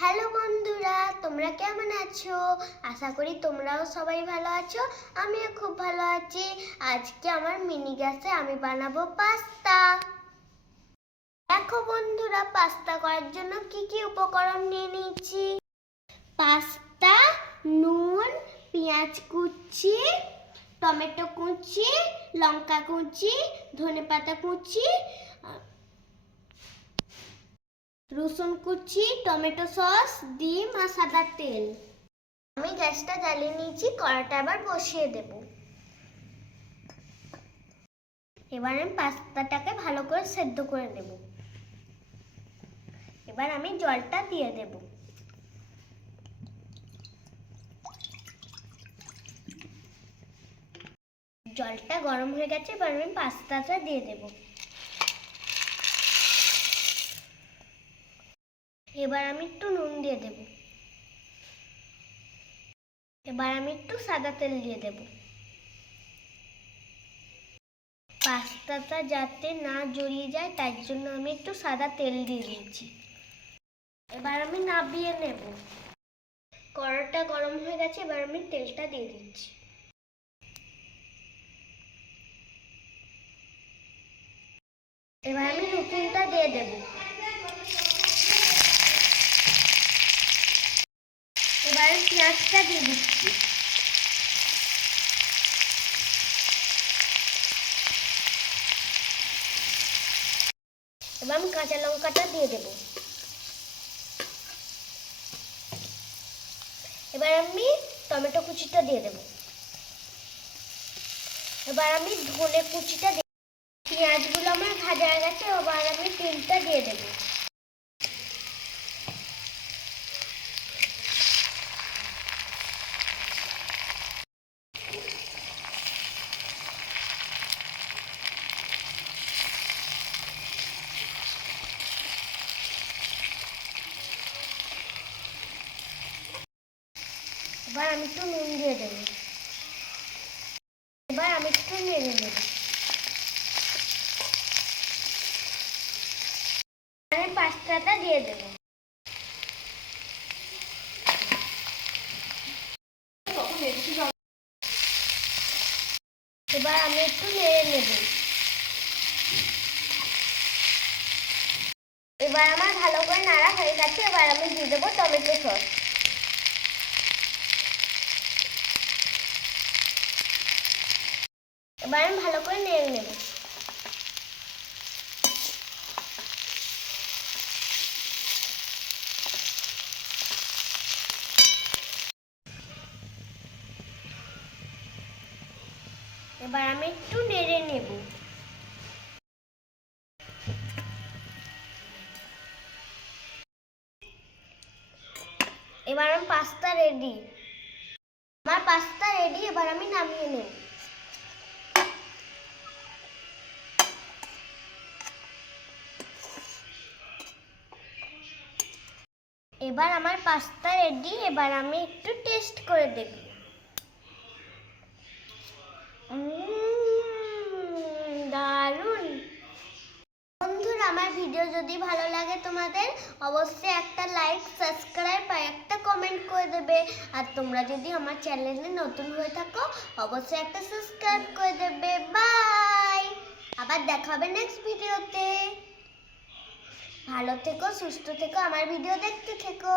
Hello বন্ধুরা তোমরা কেমন আছো? আশা করি তোমরাও সবাই ভালো আছো আমিও খুব ভালো আছি। আজকে আমার মিনি গ্যাসে আমি বানাবো পাস্তা। দেখো বন্ধুরা পাস্তা করার জন্য কি কি উপকরণ নিয়ে নিয়েছি? পাস্তা নুন পেঁয়াজ কুচি টমেটো কুচি লঙ্কা কুচি ধনেপাতা কুচি আহ, রসুন কুচি, টমেটো সস, ডিম আর সাদা তেল। আমি গ্যাসটা জ্বালিয়ে নিয়েছি কড়াটা আবার বসিয়ে দেব। এবার আমি পাস্তাটাকে ভালো করে সেদ্ধ করে নেব। এবার আমি জলটা দিয়ে দেব। জলটা গরম হয়ে গেছে, এবার আমি পাস্তাটা দিয়ে দেবো। এবার আমি একটু নুন দিয়ে দেব। এবার আমি একটু সাদা তেল দিয়ে দেব। পাস্তাটা যাতে না জড়িয়ে যায়, তার জন্য আমি একটু সাদা তেল দিয়ে দিয়েছি। এবার আমি নাবিয়ে নেব। কড়াটা গরম হয়ে গেছে, এবার আমি তেলটা দিয়ে দিচ্ছি। এবার আমি রুটিনটা দিয়ে দেবো। এবার পেঁয়াজটা দিয়ে দিচ্ছি। এবার আমি কাঁচা লঙ্কাটা দিয়ে দেব। এবার আমি টমেটো কুচিটা দিয়ে দেব। এবার আমি ধনে কুচিটা দিয়ে পেঁয়াজগুলো আমার ভাজা হয়ে গেছে, এবার আমি তেলটা দিয়ে দেবো। এবার আমি একটু নুন দিয়ে দেবো। এবার আমি একটু নেড়ে নেব। আমি পাস্তাটা দিয়ে দেবো। এবার আমি একটু নেড়ে নেব। এবার আমার ভালো করে নাড়া হয়ে গেছে, এবার আমি দিয়ে দেবো টমেটো সস। এবার আমি ভালো করে নেড়ে নেব। এবার আমি একটু নেড়ে নেব। এবার আমার পাস্তা রেডি আমার পাস্তা রেডি এবার আমি নামিয়ে নেব। এবার আমার পাস্তা রেডি এবার আমি একটু টেস্ট করে দেখব। উম, দারুণ। বন্ধুরা আমার ভিডিও যদি ভালো লাগে তোমাদের অবশ্যই একটা লাইক সাবস্ক্রাইব আর একটা কমেন্ট করে দেবে। আর তোমরা যদি আমার চ্যানেলে নতুন হয়ে থাকো অবশ্যই একটা সাবস্ক্রাইব করে দেবে। বাই আবার দেখা হবে নেক্সট ভিডিওতে ভালো থেকো সুস্থ থেকো আমার ভিডিও দেখতে থেকো।